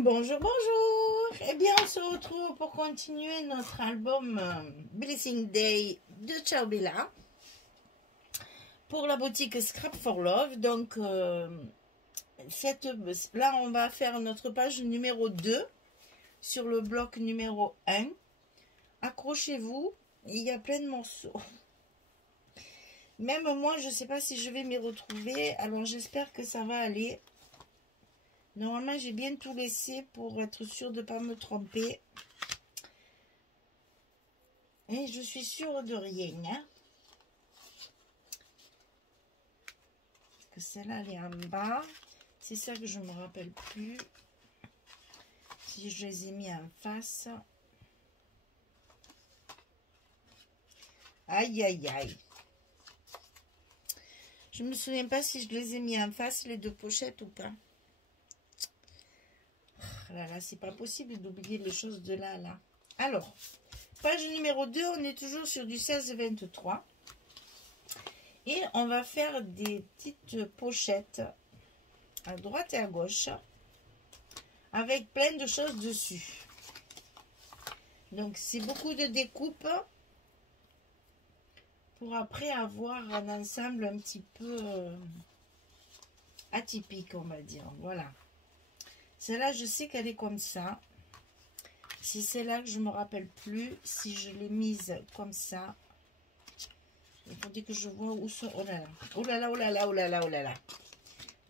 Bonjour, bonjour. Eh bien, on se retrouve pour continuer notre album Blessing Day de Ciao Bella pour la boutique Scrap for Love. Donc, là, on va faire notre page numéro 2 sur le bloc numéro 1. Accrochez-vous, il y a plein de morceaux. Même moi, je ne sais pas si je vais m'y retrouver, alors j'espère que ça va aller. Normalement, j'ai bien tout laissé pour être sûre de ne pas me tromper. Et je suis sûre de rien. Hein. Parce que celle-là, elle est en bas. C'est ça que je ne me rappelle plus. Si je les ai mis en face. Aïe, aïe, aïe. Je ne me souviens pas si je les ai mis en face, les deux pochettes ou pas. Oh là là, c'est pas possible d'oublier les choses de là, là. Alors, page numéro 2, on est toujours sur du 16-23. Et on va faire des petites pochettes à droite et à gauche avec plein de choses dessus. Donc, c'est beaucoup de découpes pour après avoir un ensemble un petit peu atypique, on va dire. Voilà. Celle-là, je sais qu'elle est comme ça. Si c'est là que je me rappelle plus, si je l'ai mise comme ça, il faut dire que je vois où sont... Oh là là, oh là là, oh là là, oh là là, oh là là.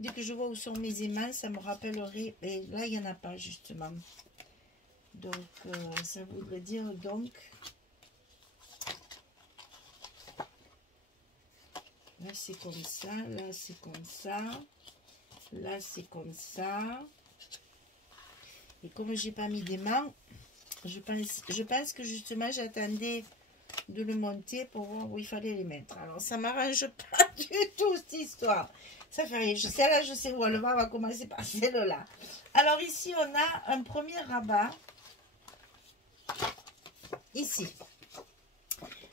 Dès que je vois où sont mes aimants, ça me rappellerait... Et là, il n'y en a pas, justement. Donc, ça voudrait dire, donc... Là, c'est comme ça. Là, c'est comme ça. Là, c'est comme ça. Et comme j'ai pas mis d'aimants, je pense que, justement, j'attendais de le monter pour voir où il fallait les mettre. Alors, ça m'arrange pas du tout, cette histoire. Ça fait rien. Celle-là, je sais où elle va. On va commencer par celle-là. Alors, ici, on a un premier rabat. Ici.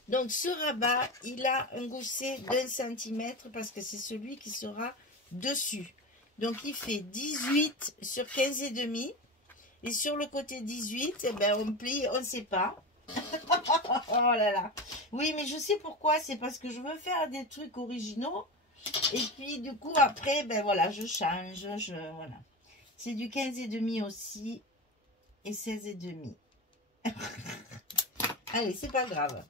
Donc, ce rabat, il a un gousset d'1 centimètre parce que c'est celui qui sera dessus. Donc, il fait 18 sur 15 et demi. Et sur le côté 18, eh ben, on plie, on ne sait pas. Oh là là. Oui, mais je sais pourquoi. C'est parce que je veux faire des trucs originaux. Et puis, du coup, après, ben voilà, je change. Voilà. C'est du 15 et demi aussi. Et 16 et demi. Allez, c'est pas grave.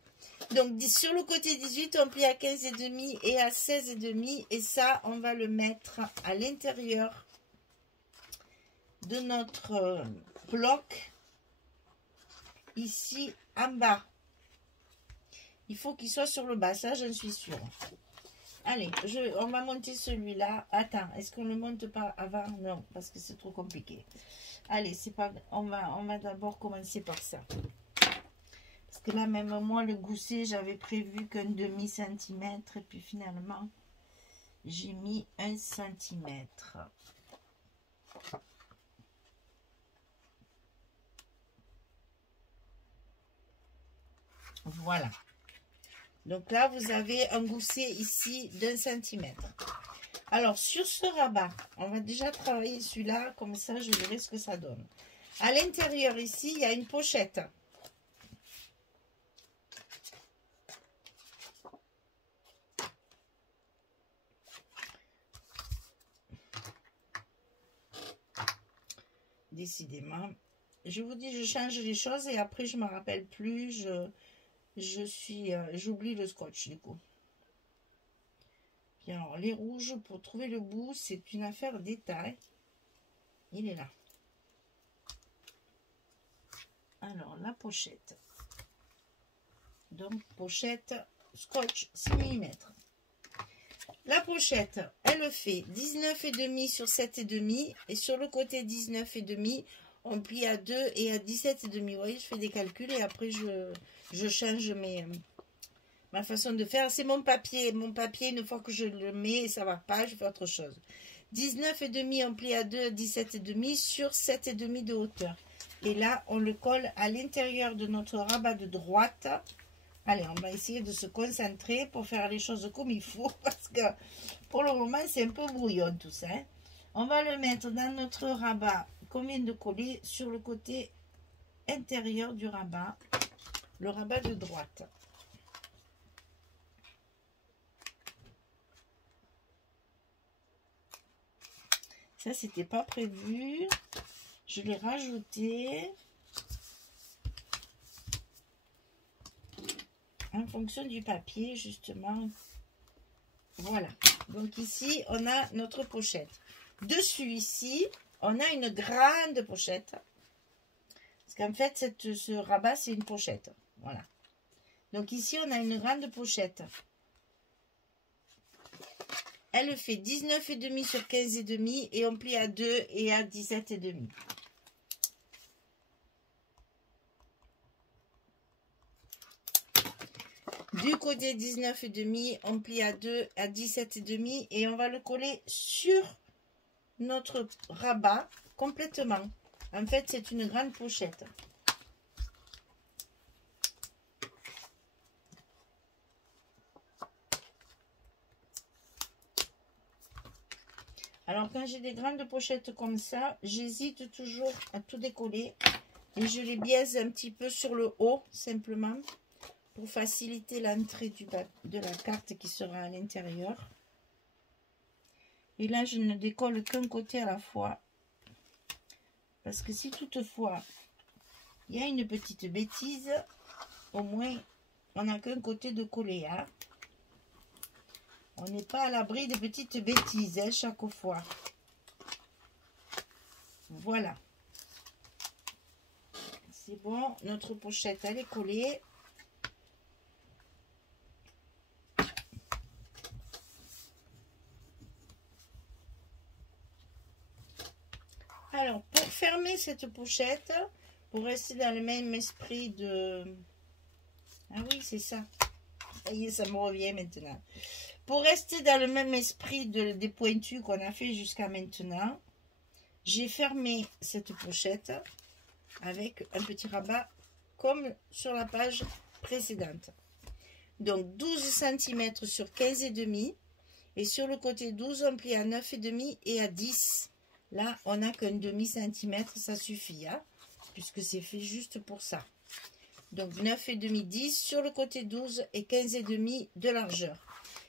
Donc, sur le côté 18, on plie à 15 et demi et à 16 et demi. Et ça, on va le mettre à l'intérieur de notre bloc. Ici, en bas. Il faut qu'il soit sur le bas, ça, j'en suis sûre. Allez, on va monter celui-là. Attends, est-ce qu'on ne le monte pas avant? Non, parce que c'est trop compliqué. Allez, c'est pas... On va d'abord commencer par ça. Parce que là, même moi, le gousset, j'avais prévu qu'un demi-centimètre. Et puis finalement, j'ai mis 1 centimètre. Voilà. Donc là, vous avez un gousset ici d'1 centimètre. Alors, sur ce rabat, on va déjà travailler celui-là. Comme ça, je verrai ce que ça donne. À l'intérieur, ici, il y a une pochette. Décidément. Je vous dis, je change les choses et après, je ne me rappelle plus. J'oublie le scotch, du coup. Puis alors, les rouges, pour trouver le bout, c'est une affaire détail. Il est là. Alors, la pochette. Donc, pochette scotch 6 mm. La pochette, elle fait 19,5 sur 7,5. Et sur le côté 19,5, on plie à 2 et à 17,5. Vous voyez, je fais des calculs et après, je change ma façon de faire. C'est mon papier. Mon papier, une fois que je le mets et ça ne va pas, je fais autre chose. 19,5, on plie à 2, 17,5 sur 7,5 de hauteur. Et là, on le colle à l'intérieur de notre rabat de droite. Allez, on va essayer de se concentrer pour faire les choses comme il faut. Parce que pour le moment, c'est un peu brouillon tout ça. Hein. On va le mettre dans notre rabat qu'on vient de coller sur le côté intérieur du rabat, le rabat de droite. Ça, c'était pas prévu. Je l'ai rajouté en fonction du papier, justement. Voilà. Donc ici, on a notre pochette. Dessus, ici, on a une grande pochette. Parce qu'en fait, ce rabat, c'est une pochette. Voilà. Donc ici, on a une grande pochette. Elle fait 19,5 sur 15,5 et on plie à 2 et à 17,5. Du côté 19,5, on plie à 2 à 17,5 et on va le coller sur notre rabat complètement. En fait, c'est une grande pochette. Alors, quand j'ai des grandes pochettes comme ça, j'hésite toujours à tout décoller. Et je les biaise un petit peu sur le haut, simplement, pour faciliter l'entrée de la carte qui sera à l'intérieur. Et là, je ne décolle qu'un côté à la fois. Parce que si toutefois, il y a une petite bêtise, au moins, on n'a qu'un côté de coller. Hein. On n'est pas à l'abri de petites bêtises, hein, chaque fois. Voilà. C'est bon, notre pochette, elle est collée. Alors, pour fermer cette pochette, pour rester dans le même esprit de... Ah oui, c'est ça. Ça y est, ça me revient maintenant. Pour rester dans le même esprit des pointus qu'on a fait jusqu'à maintenant, j'ai fermé cette pochette avec un petit rabat comme sur la page précédente. Donc 12 cm sur 15,5 et sur le côté 12 on plie à 9,5 et à 10. Là on n'a qu'un demi centimètre, ça suffit, hein, puisque c'est fait juste pour ça. Donc 9,5, 10 sur le côté 12 et 15,5 de largeur.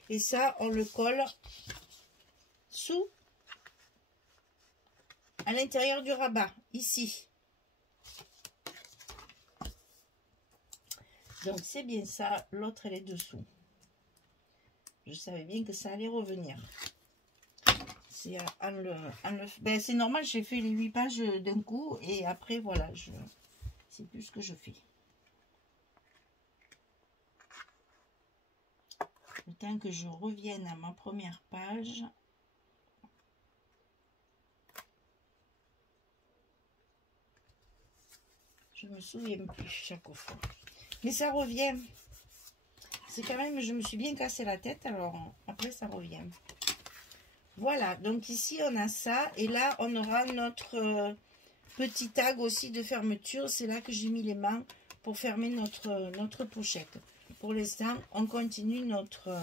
Et ça, on le colle sous, à l'intérieur du rabat, ici. Donc, c'est bien ça. L'autre, elle est dessous. Je savais bien que ça allait revenir. C'est c'est normal, j'ai fait les 8 pages d'un coup. Et après, voilà, c'est plus ce que je fais. Le temps que je revienne à ma première page. Je me souviens plus chaque fois. Mais ça revient. C'est quand même, je me suis bien cassé la tête, alors après ça revient. Voilà, donc ici on a ça. Et là on aura notre petit tag aussi de fermeture. C'est là que j'ai mis les mains pour fermer notre pochette. Pour l'instant, on continue notre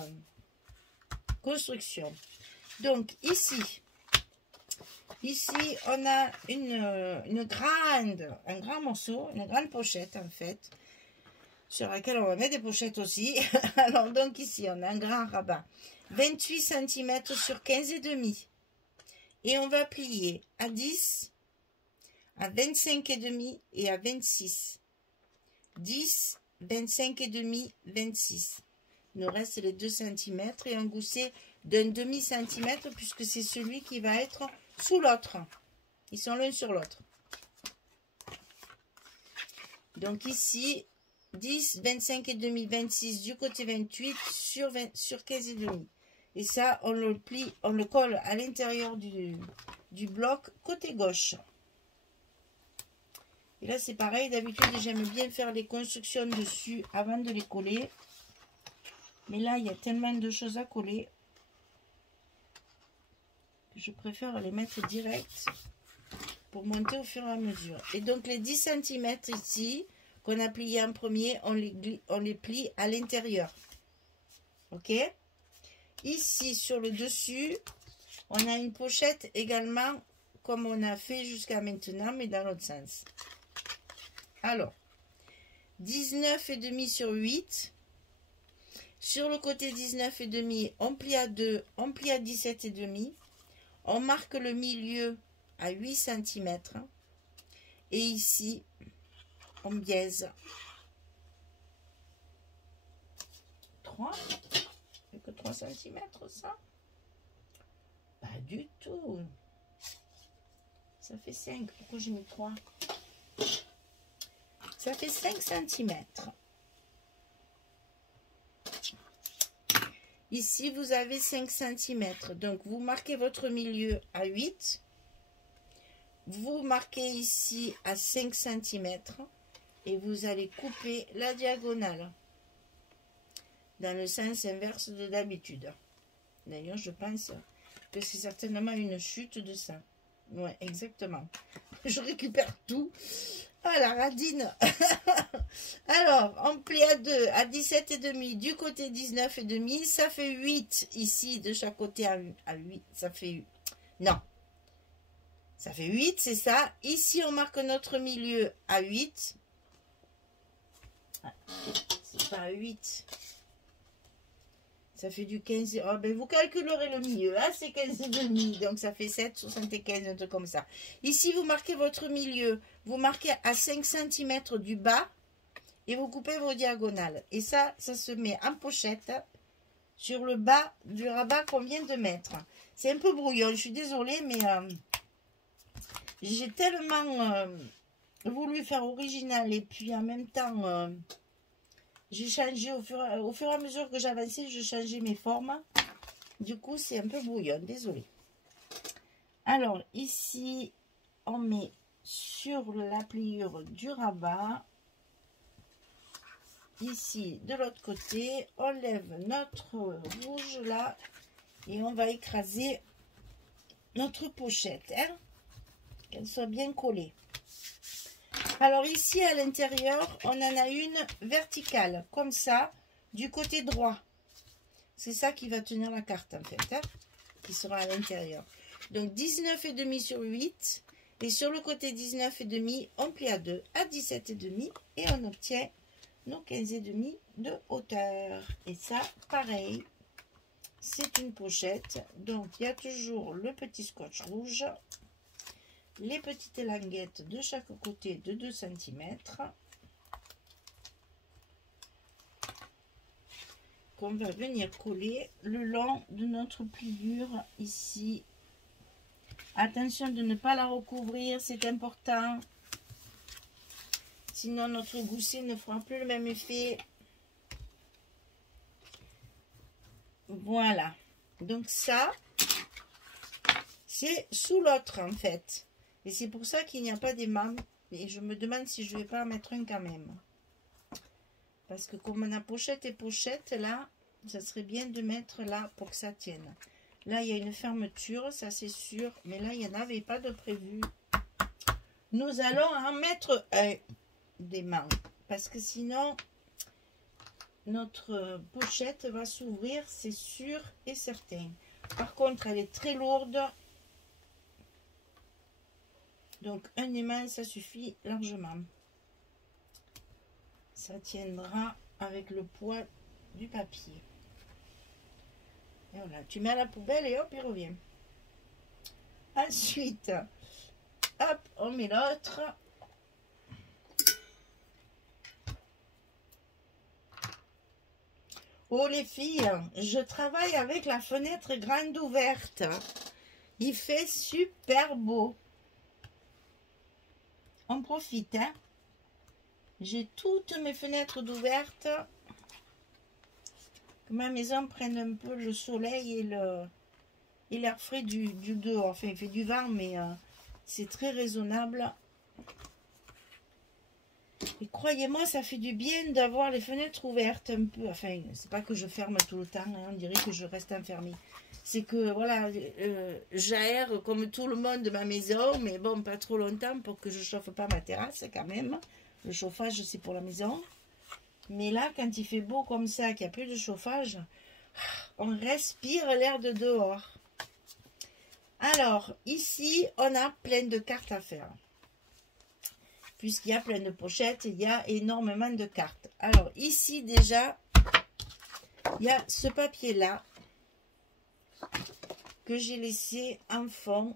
construction. Donc ici, on a un grand morceau, une grande pochette en fait, sur laquelle on va mettre des pochettes aussi. Alors donc ici, on a un grand rabat, 28 cm sur 15,5. Et on va plier à 10, à 25,5 et à 26. 10, 25,5, 26. Il nous reste les 2 cm et un gousset d'un demi centimètre puisque c'est celui qui va être sous l'autre. Ils sont l'un sur l'autre. Donc ici, 10, 25,5, 26 du côté 28 sur 15,5. Et ça, on le plie, on le colle à l'intérieur du bloc côté gauche. Et là, c'est pareil. D'habitude, j'aime bien faire les constructions dessus avant de les coller. Mais là, il y a tellement de choses à coller que je préfère les mettre direct pour monter au fur et à mesure. Et donc, les 10 cm ici, qu'on a plié en premier, on les plie à l'intérieur. OK? Ici, sur le dessus, on a une pochette également comme on a fait jusqu'à maintenant, mais dans l'autre sens. Alors, 19,5 sur 8. Sur le côté 19,5, on plie à 2, on plie à 17,5. On marque le milieu à 8 cm. Et ici, on biaise 3. C'est que 3 cm, ça? Pas du tout. Ça fait 5. Pourquoi j'ai mis 3? Ça fait 5 cm. Ici, vous avez 5 cm. Donc, vous marquez votre milieu à 8. Vous marquez ici à 5 cm. Et vous allez couper la diagonale. Dans le sens inverse de d'habitude. D'ailleurs, je pense que c'est certainement une chute de ça. Ouais, exactement. Je récupère tout. Ah, la radine. Alors, on plie à 2, à 17,5, du côté 19,5, ça fait 8 ici, de chaque côté à 8, ça fait... Non. Ça fait 8, c'est ça. Ici, on marque notre milieu à 8. C'est pas 8. Ça fait du 15. Oh, ben vous calculerez le milieu. Hein, c'est 15,5. Donc, ça fait 7, 75, un truc comme ça. Ici, vous marquez votre milieu. Vous marquez à 5 cm du bas. Et vous coupez vos diagonales. Et ça se met en pochette sur le bas du rabat qu'on vient de mettre. C'est un peu brouillon. Je suis désolée, mais j'ai tellement voulu faire original. Et puis, en même temps... j'ai changé au fur et à mesure que j'avançais, je changeais mes formes. Du coup, c'est un peu brouillon, désolé. Alors, ici, on met sur la pliure du rabat. Ici, de l'autre côté, on lève notre rouge là. Et on va écraser notre pochette, hein, qu'elle soit bien collée. Alors ici à l'intérieur, on en a une verticale, comme ça, du côté droit. C'est ça qui va tenir la carte en fait, hein, qui sera à l'intérieur. Donc 19,5 sur 8. Et sur le côté 19,5, on plie à 2, à 17,5. Et on obtient nos 15,5 de hauteur. Et ça, pareil, c'est une pochette. Donc il y a toujours le petit scotch rouge. Les petites languettes de chaque côté de 2 cm qu'on va venir coller le long de notre pliure ici. Attention de ne pas la recouvrir, c'est important. Sinon notre gousset ne fera plus le même effet. Voilà. Donc ça, c'est sous l'autre en fait. Et c'est pour ça qu'il n'y a pas d'aimant. Et je me demande si je ne vais pas en mettre un quand même. Parce que comme on a pochette et pochette, là, ça serait bien de mettre là pour que ça tienne. Là, il y a une fermeture, ça c'est sûr. Mais là, il n'y en avait pas de prévu. Nous allons en mettre un d'aimant. Parce que sinon, notre pochette va s'ouvrir, c'est sûr et certain. Par contre, elle est très lourde. Donc, un aimant, ça suffit largement. Ça tiendra avec le poids du papier. Et voilà, tu mets à la poubelle et hop, il revient. Ensuite, hop, on met l'autre. Oh les filles, je travaille avec la fenêtre grande ouverte. Il fait super beau. On profite, hein. J'ai toutes mes fenêtres d'ouvertes. Que ma maison prenne un peu le soleil et l'air frais du dehors. Enfin, il fait du vent, mais c'est très raisonnable. Et croyez-moi, ça fait du bien d'avoir les fenêtres ouvertes un peu. Enfin, c'est pas que je ferme tout le temps, hein, on dirait que je reste enfermée. C'est que, voilà, j'aère comme tout le monde de ma maison, mais bon, pas trop longtemps pour que je chauffe pas ma terrasse quand même. Le chauffage, c'est pour la maison. Mais là, quand il fait beau comme ça, qu'il n'y a plus de chauffage, on respire l'air de dehors. Alors, ici, on a plein de cartes à faire. Puisqu'il y a plein de pochettes, il y a énormément de cartes. Alors, ici, déjà, il y a ce papier-là que j'ai laissé en fond,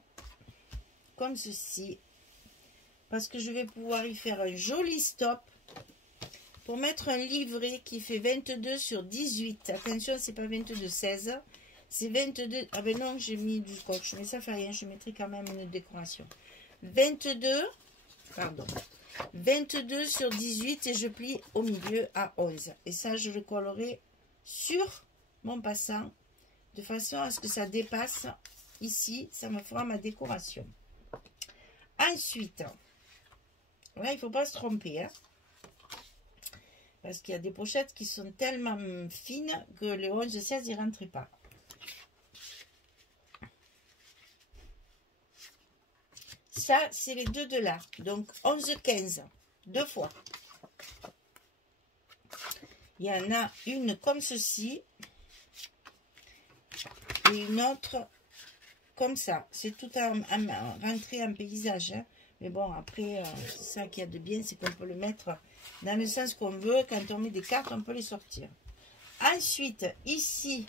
comme ceci. Parce que je vais pouvoir y faire un joli stop pour mettre un livret qui fait 22 sur 18. Attention, c'est pas 22,16. C'est 22. Ah ben non, j'ai mis du scotch, mais ça fait rien. Je mettrai quand même une décoration. 22, pardon. 22 sur 18 et je plie au milieu à 11. Et ça, je le collerai sur mon passant de façon à ce que ça dépasse ici. Ça me fera ma décoration. Ensuite, là, il ne faut pas se tromper, hein, parce qu'il y a des pochettes qui sont tellement fines que le 11-16 n'y rentrait pas. Ça, c'est les deux de là. Donc, 11-15. Deux fois. Il y en a une comme ceci. Et une autre comme ça. C'est tout rentré en paysage. Hein. Mais bon, après, c'est ça qu'il y a de bien. C'est qu'on peut le mettre dans le sens qu'on veut. Quand on met des cartes, on peut les sortir. Ensuite, ici,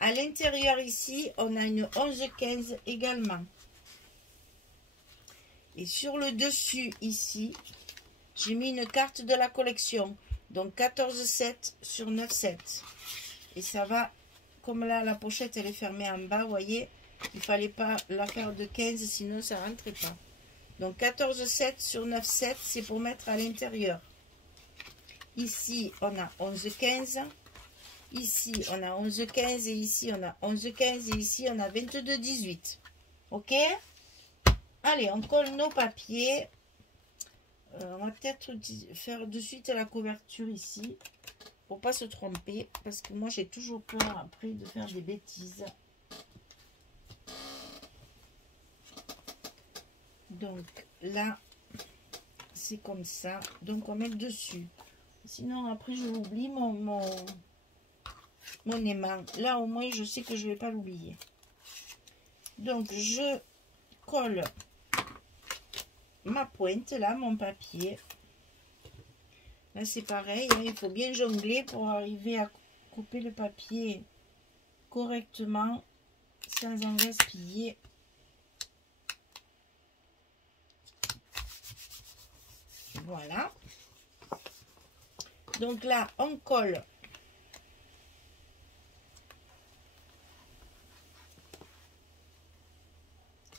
à l'intérieur ici, on a une 11-15 également. Et sur le dessus, ici, j'ai mis une carte de la collection. Donc 14,7 sur 9,7. Et ça va, comme là, la pochette, elle est fermée en bas, vous voyez, il ne fallait pas la faire de 15, sinon ça ne rentrait pas. Donc 14,7 sur 9,7, c'est pour mettre à l'intérieur. Ici, on a 11,15. Ici, on a 11,15. Et ici, on a 11,15. Et ici, on a 22,18. OK? Allez, on colle nos papiers. On va peut-être faire de suite la couverture ici. Pour pas se tromper. Parce que moi, j'ai toujours peur après de faire des bêtises. Donc là, c'est comme ça. Donc on met le dessus. Sinon, après, je l'oublie mon aimant. Là, au moins, je sais que je ne vais pas l'oublier. Donc, je colle ma pointe là, mon papier. Là c'est pareil, hein, il faut bien jongler pour arriver à couper le papier correctement sans en gaspiller. Voilà. Donc là on colle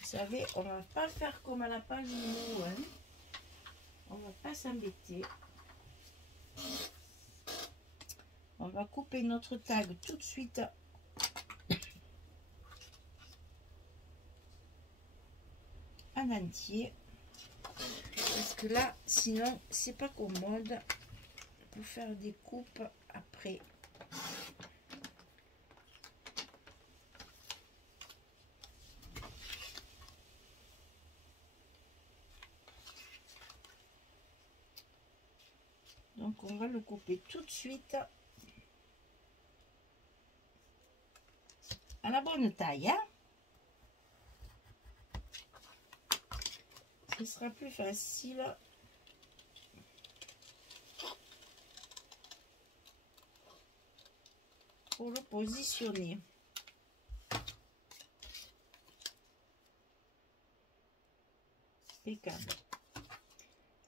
Vous savez, on va pas faire comme à la page numéro 1. On va pas s'embêter. On va couper notre tag tout de suite. En entier. Parce que là, sinon, c'est pas commode pour faire des coupes après. Donc on va le couper tout de suite à la bonne taille. Hein, ce sera plus facile pour le positionner. Impeccable.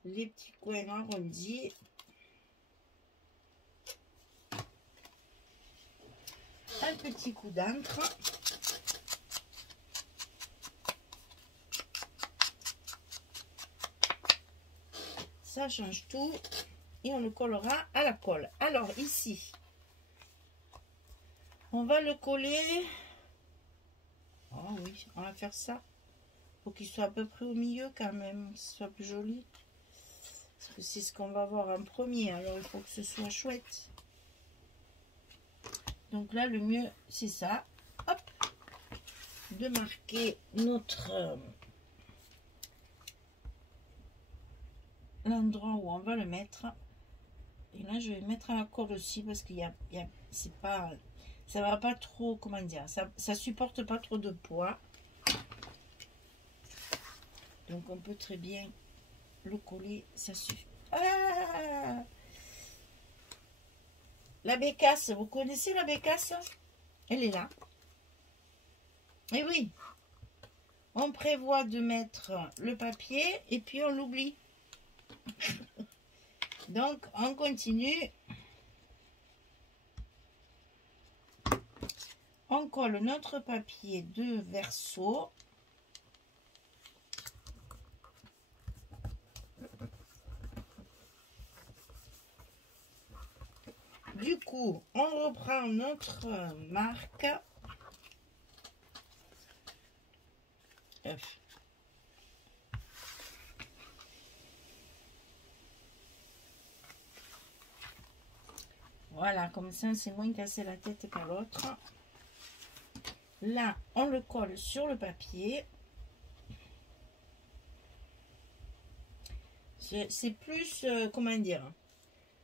Les petits coins arrondis. Un petit coup d'encre. Ça change tout. Et on le collera à la colle. Alors ici, on va le coller. Oh oui, on va faire ça. Faut qu'il soit à peu près au milieu quand même. Que ce soit plus joli. Parce que c'est ce qu'on va voir en premier. Alors il faut que ce soit chouette. Donc là, le mieux, c'est ça. Hop. De marquer notre... l'endroit où on va le mettre. Et là, je vais mettre à la colle aussi parce qu'il c'est pas... ça va pas trop, comment dire, ça supporte pas trop de poids. Donc on peut très bien le coller, ça suffit. Ah, la bécasse, vous connaissez la bécasse? Elle est là. Et oui, on prévoit de mettre le papier et puis on l'oublie. Donc on continue. On colle notre papier de verso. Du coup, on reprend notre marque. Voilà, comme ça, c'est moins cassé la tête qu'à l'autre. Là, on le colle sur le papier. C'est plus, comment dire,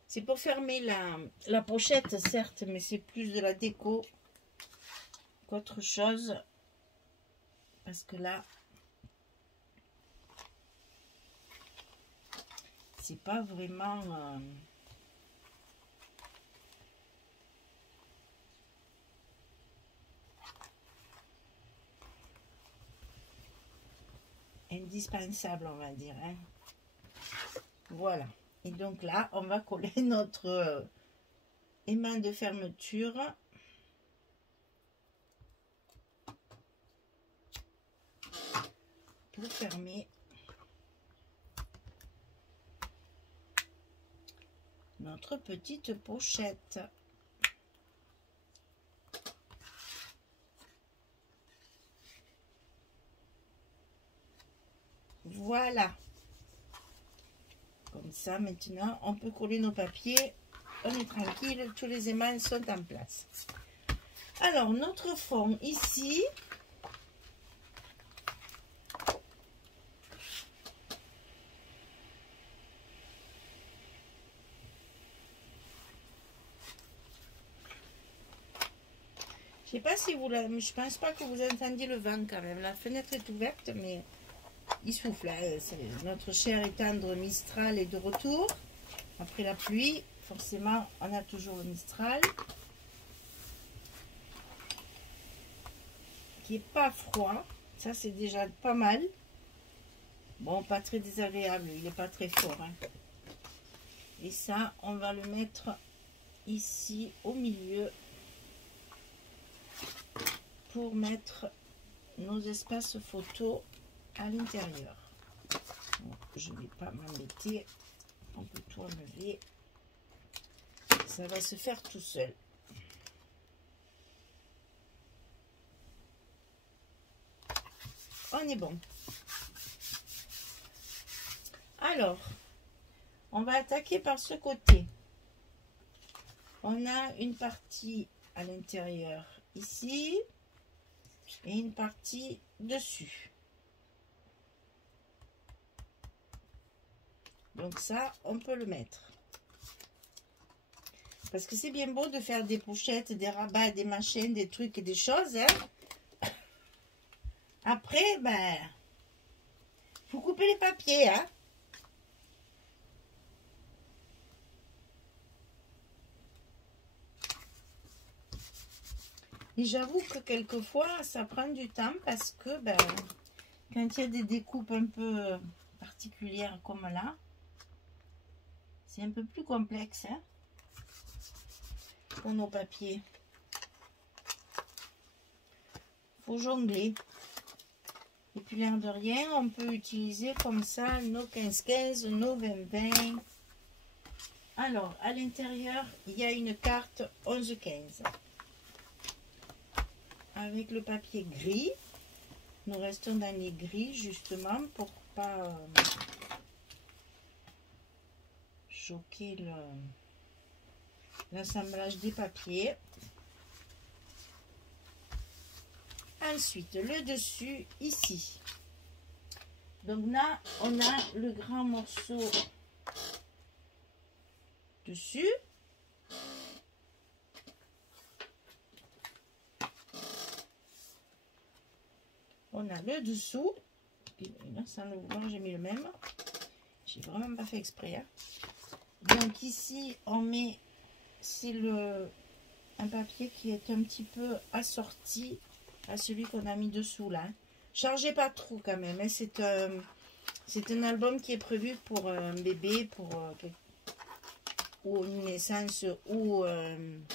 c'est pour fermer la pochette, certes, mais c'est plus de la déco qu'autre chose. Parce que là, c'est pas vraiment... indispensable, on va dire. Hein. Voilà. Et donc là, on va coller notre aimant de fermeture. Pour fermer notre petite pochette. Voilà. Comme ça, maintenant, on peut coller nos papiers. On est tranquille, tous les aimants sont en place. Alors, notre fond ici. Je sais pas si vous l'avez, je pense pas que vous entendiez le vent quand même. La fenêtre est ouverte, mais il souffle. Hein. Notre cher et tendre Mistral est de retour. Après la pluie, forcément, on a toujours le Mistral. Qui est pas froid. Ça, c'est déjà pas mal. Bon, pas très désagréable. Il n'est pas très fort. Hein. Et ça, on va le mettre ici au milieu. Pour mettre nos espaces photos à l'intérieur. Bon, je ne vais pas m'embêter. On peut tout enlever. Ça va se faire tout seul. On est bon. Alors, on va attaquer par ce côté. On a une partie à l'intérieur ici et une partie dessus. Donc ça, on peut le mettre. Parce que c'est bien beau de faire des pochettes, des rabats, des machines, des trucs et des choses. Hein. Après, ben, faut couper les papiers. Hein. Et j'avoue que quelquefois, ça prend du temps parce que ben, quand il y a des découpes un peu particulières comme là, c'est un peu plus complexe hein, pour nos papiers. Faut jongler. Et puis l'air de rien, on peut utiliser comme ça nos 15-15, nos 20-20. Alors, à l'intérieur, il y a une carte 11-15. Avec le papier gris. Nous restons dans les gris justement pour pas choquer l'assemblage des papiers. Ensuite, le dessus ici. Donc là, on a le grand morceau dessus. On a le dessous. Moi, j'ai mis le même. J'ai vraiment pas fait exprès. Hein. Donc ici, on met, c'est un papier qui est un petit peu assorti à celui qu'on a mis dessous là. Chargez pas trop quand même. Hein. C'est un album qui est prévu pour un bébé, ou une naissance, ou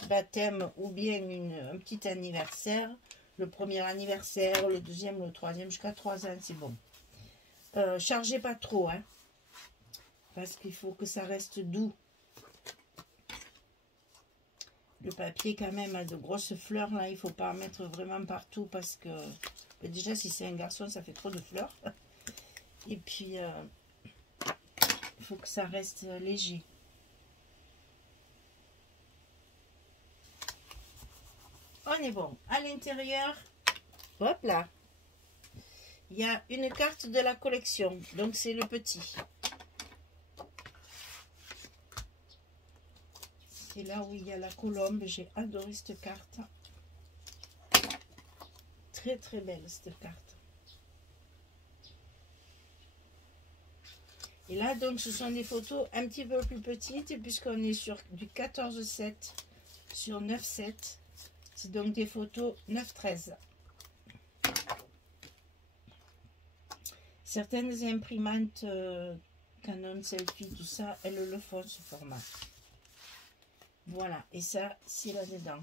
baptême, ou bien un petit anniversaire. Le premier anniversaire, le deuxième, le troisième, jusqu'à 3 ans, c'est bon. Chargez pas trop, hein, parce qu'il faut que ça reste doux. Le papier quand même a de grosses fleurs, là, il faut pas en mettre vraiment partout, parce que déjà, si c'est un garçon, ça fait trop de fleurs. Et puis, il faut que ça reste léger. On est bon. À l'intérieur, hop là, il y a une carte de la collection. Donc, c'est le petit. C'est là où il y a la colombe. J'ai adoré cette carte. Très, très belle, cette carte. Et là, donc, ce sont des photos un petit peu plus petites, puisqu'on est sur du 14,7 sur 9,7. C'est donc des photos 9,13. Certaines imprimantes Canon, Selfie, tout ça, elles le font ce format. Voilà, et ça, c'est là-dedans.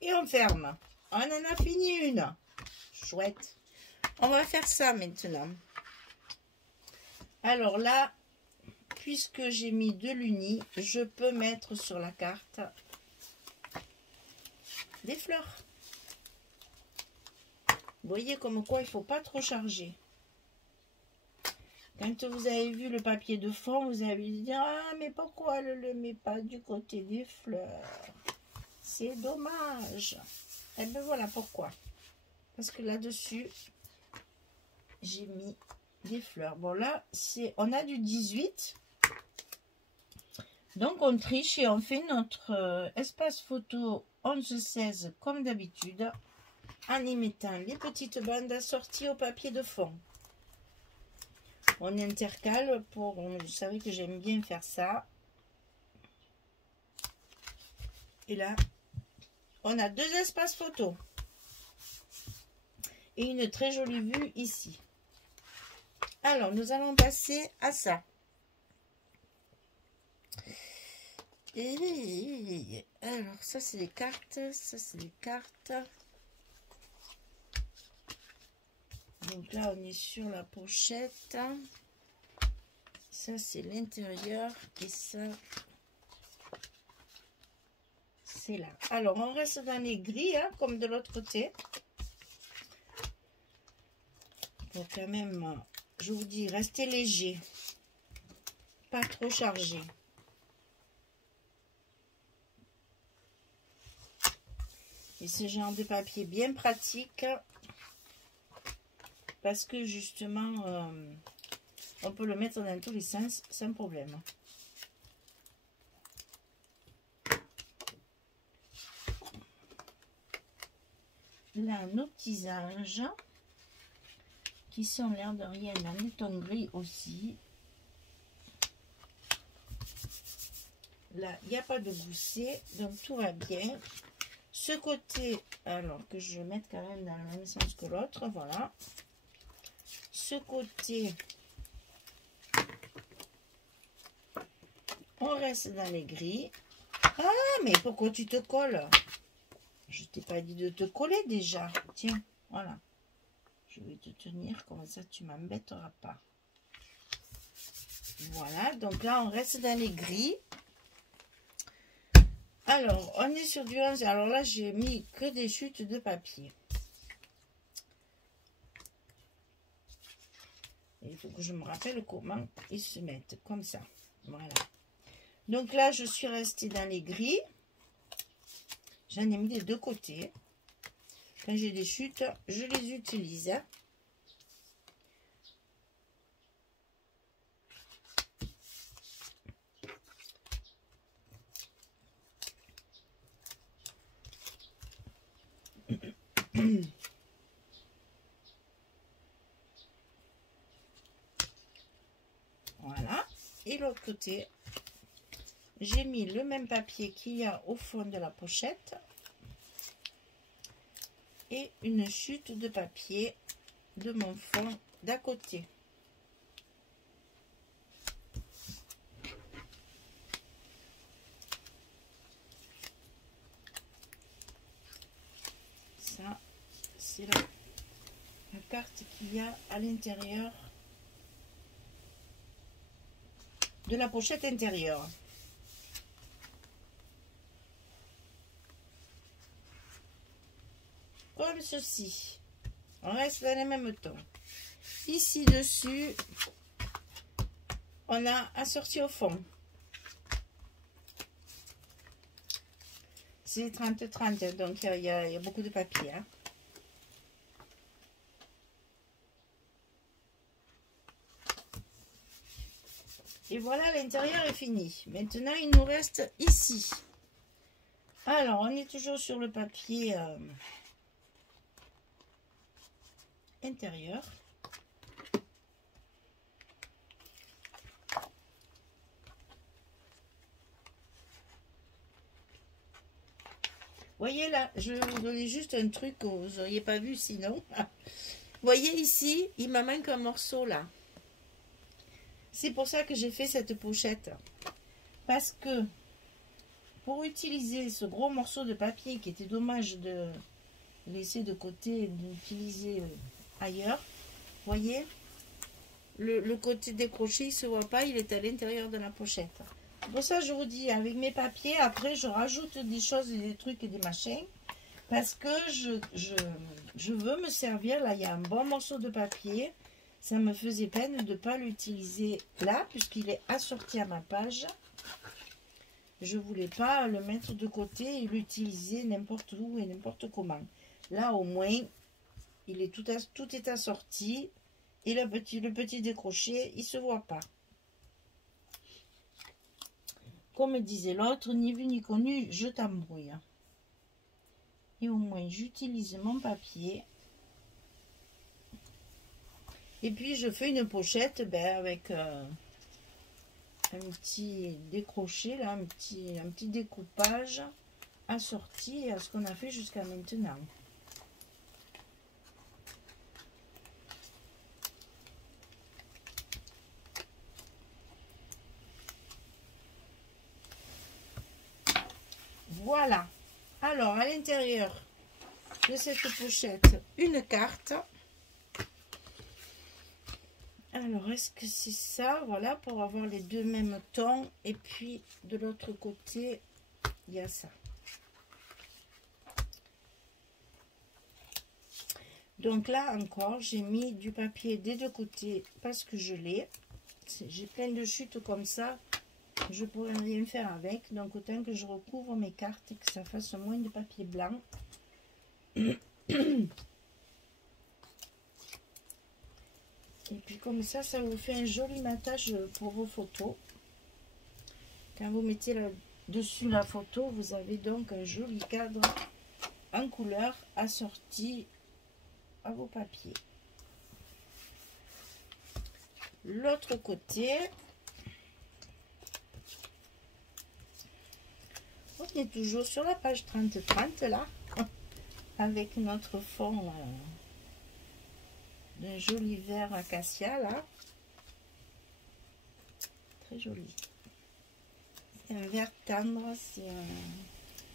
Et on ferme. On en a fini une. Chouette. On va faire ça maintenant. Alors là, puisque j'ai mis de l'uni, je peux mettre sur la carte des fleurs. Vous voyez comme quoi il ne faut pas trop charger. Quand vous avez vu le papier de fond, vous avez dit « Ah, mais pourquoi elle ne le met pas du côté des fleurs? C'est dommage. » Et bien voilà pourquoi. Parce que là-dessus, j'ai mis des fleurs. Bon là, on a du 18. Donc on triche et on fait notre espace photo 11-16 comme d'habitude, en y mettant les petites bandes assorties au papier de fond. On intercale vous savez que j'aime bien faire ça. Et là, on a 2 espaces photo. Et une très jolie vue ici. Alors, nous allons passer à ça. Et alors, ça c'est les cartes. Ça c'est les cartes. Donc là, on est sur la pochette. Ça, c'est l'intérieur. Et ça, c'est là. Alors, on reste dans les gris, hein, comme de l'autre côté. Pour quand même, je vous dis, restez léger. Pas trop chargé. Et ce genre de papier bien pratique. Parce que justement, on peut le mettre dans tous les sens sans problème. Là, nos petits anges, qui sont l'air de rien en ton gris aussi. Là, il n'y a pas de gousset, donc tout va bien. Ce côté, alors que je vais mettre quand même dans le même sens que l'autre, voilà. Ce côté, on reste dans les gris. Ah, mais pourquoi tu te colles? Je t'ai pas dit de te coller déjà. Tiens, voilà. Je vais te tenir, comme ça tu m'embêteras pas. Voilà, donc là on reste dans les gris. Alors, on est sur du 11. Alors là, j'ai mis que des chutes de papier. Il faut que je me rappelle comment ils se mettent, comme ça. Voilà. Donc là, je suis restée dans les gris. J'en ai mis des deux côtés. Quand j'ai des chutes, je les utilise. Et l'autre côté, j'ai mis le même papier qu'il y a au fond de la pochette. Et une chute de papier de mon fond d'à côté. Ça, c'est la carte qu'il y a à l'intérieur de la pochette intérieure. Comme ceci. On reste dans les mêmes tons. Ici dessus, on a assorti au fond. C'est 30-30, donc il y a beaucoup de papier. Hein. Et voilà, l'intérieur est fini. Maintenant, il nous reste ici. Alors, on est toujours sur le papier intérieur. Voyez là, je vais vous donner juste un truc que vous n'auriez pas vu sinon. Voyez ici, il me manque un morceau là. C'est pour ça que j'ai fait cette pochette. Parce que pour utiliser ce gros morceau de papier qui était dommage de laisser de côté et d'utiliser ailleurs, voyez, le côté décroché, il ne se voit pas, il est à l'intérieur de la pochette. Pour ça, je vous dis, avec mes papiers, après, je rajoute des choses, et des trucs et des machins. Parce que je veux me servir. Là, il y a un bon morceau de papier. Ça me faisait peine de ne pas l'utiliser là, puisqu'il est assorti à ma page. Je ne voulais pas le mettre de côté et l'utiliser n'importe où et n'importe comment. Là, au moins, il est tout est assorti. Et le petit décroché, il ne se voit pas. Comme disait l'autre, ni vu ni connu, je t'embrouille. Et au moins, j'utilise mon papier. Et puis, je fais une pochette avec un petit décroché, là, un petit découpage assorti à ce qu'on a fait jusqu'à maintenant. Voilà. Alors, à l'intérieur de cette pochette, une carte. Alors, est-ce que c'est ça? Voilà, pour avoir les deux mêmes tons. Et puis, de l'autre côté, il y a ça. Donc là, encore, j'ai mis du papier des deux côtés parce que je l'ai. J'ai plein de chutes comme ça. Je pourrais rien faire avec, donc autant que je recouvre mes cartes et que ça fasse moins de papier blanc. Et puis comme ça, ça vous fait un joli matage pour vos photos. Quand vous mettez dessus la photo, vous avez donc un joli cadre en couleur assorti à vos papiers. L'autre côté... On est toujours sur la page 30-30 là, avec notre fond d'un joli vert acacia là. Très joli. C'est un vert tendre,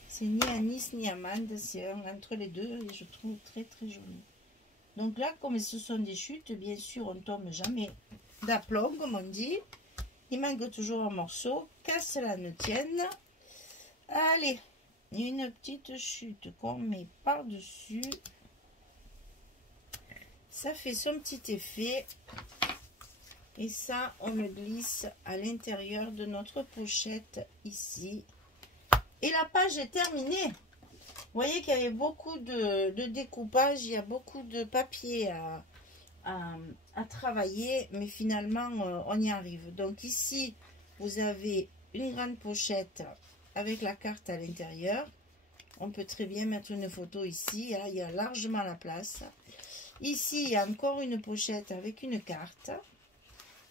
c'est ni anis ni amande, c'est entre les deux et je trouve très très joli. Donc là, comme ce sont des chutes, bien sûr, on ne tombe jamais d'aplomb, comme on dit. Il manque toujours un morceau, qu'à cela ne tienne. Allez, une petite chute qu'on met par-dessus. Ça fait son petit effet. Et ça, on le glisse à l'intérieur de notre pochette ici. Et la page est terminée. Vous voyez qu'il y avait beaucoup de découpage, il y a beaucoup de papier à travailler. Mais finalement, on y arrive. Donc ici, vous avez une grande pochette avec la carte à l'intérieur. On peut très bien mettre une photo ici, hein, il y a largement la place. Ici, il y a encore une pochette avec une carte.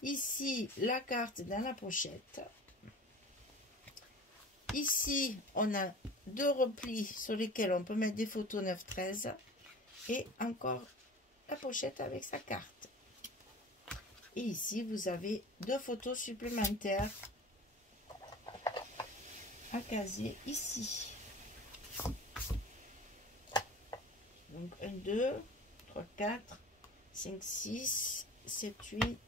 Ici, la carte dans la pochette. Ici, on a 2 replis sur lesquels on peut mettre des photos 9-13. Et encore la pochette avec sa carte. Et ici, vous avez 2 photos supplémentaires à caser ici. Donc 1, 2, 3, 4, 5, 6, 7, 8,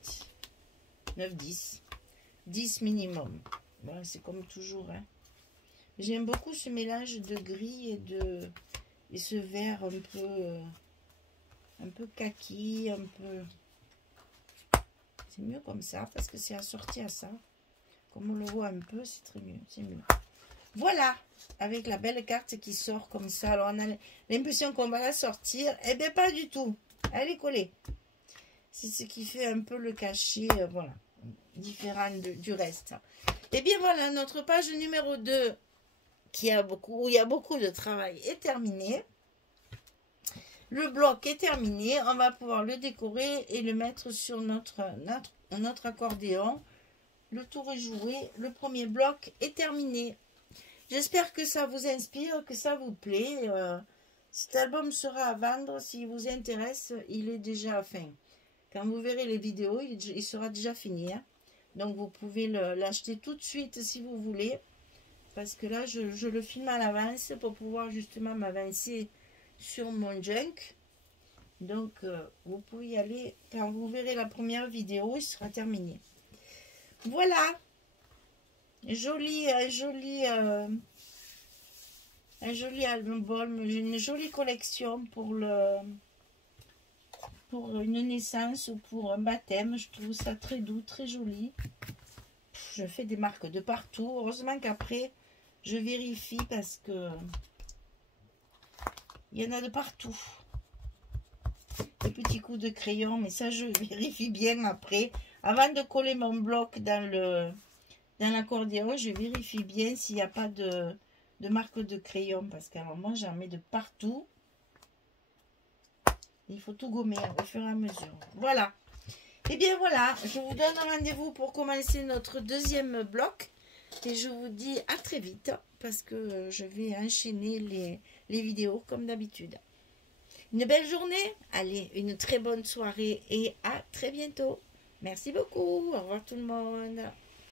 9, 10. 10 minimum. Bon, c'est comme toujours. Hein. J'aime beaucoup ce mélange de gris et ce vert un peu kaki, un peu... C'est mieux comme ça parce que c'est assorti à ça. Comme on le voit un peu, c'est très mieux. C'est mieux. Voilà, avec la belle carte qui sort comme ça. Alors, on a l'impression qu'on va la sortir. Eh bien, pas du tout. Elle est collée. C'est ce qui fait un peu le cachet, voilà, différent du reste. Et bien, voilà, notre page numéro 2, où il y a beaucoup de travail, est terminée. Le bloc est terminé. On va pouvoir le décorer et le mettre sur notre accordéon. Le tour est joué. Le premier bloc est terminé. J'espère que ça vous inspire, que ça vous plaît. Cet album sera à vendre. S'il vous intéresse, il est déjà fin. Quand vous verrez les vidéos, il sera déjà fini. Hein. Donc, vous pouvez l'acheter tout de suite si vous voulez. Parce que là, je le filme à l'avance pour pouvoir justement m'avancer sur mon junk. Donc, vous pouvez y aller. Quand vous verrez la première vidéo, il sera terminé. Voilà. Un joli album, une jolie collection pour une naissance ou pour un baptême. Je trouve ça très doux, très joli. Je fais des marques de partout. Heureusement qu'après, je vérifie parce que il y en a de partout. Des petits coups de crayon, mais ça, je vérifie bien après. Avant de coller mon bloc dans l'accordéon, je vérifie bien s'il n'y a pas de marque de crayon. Parce qu'à un moment, j'en mets de partout. Il faut tout gommer au fur et à mesure. Voilà. Et bien voilà, je vous donne rendez-vous pour commencer notre deuxième bloc. Et je vous dis à très vite. Parce que je vais enchaîner les vidéos comme d'habitude. Une belle journée. Allez, une très bonne soirée. Et à très bientôt. Merci beaucoup. Au revoir tout le monde.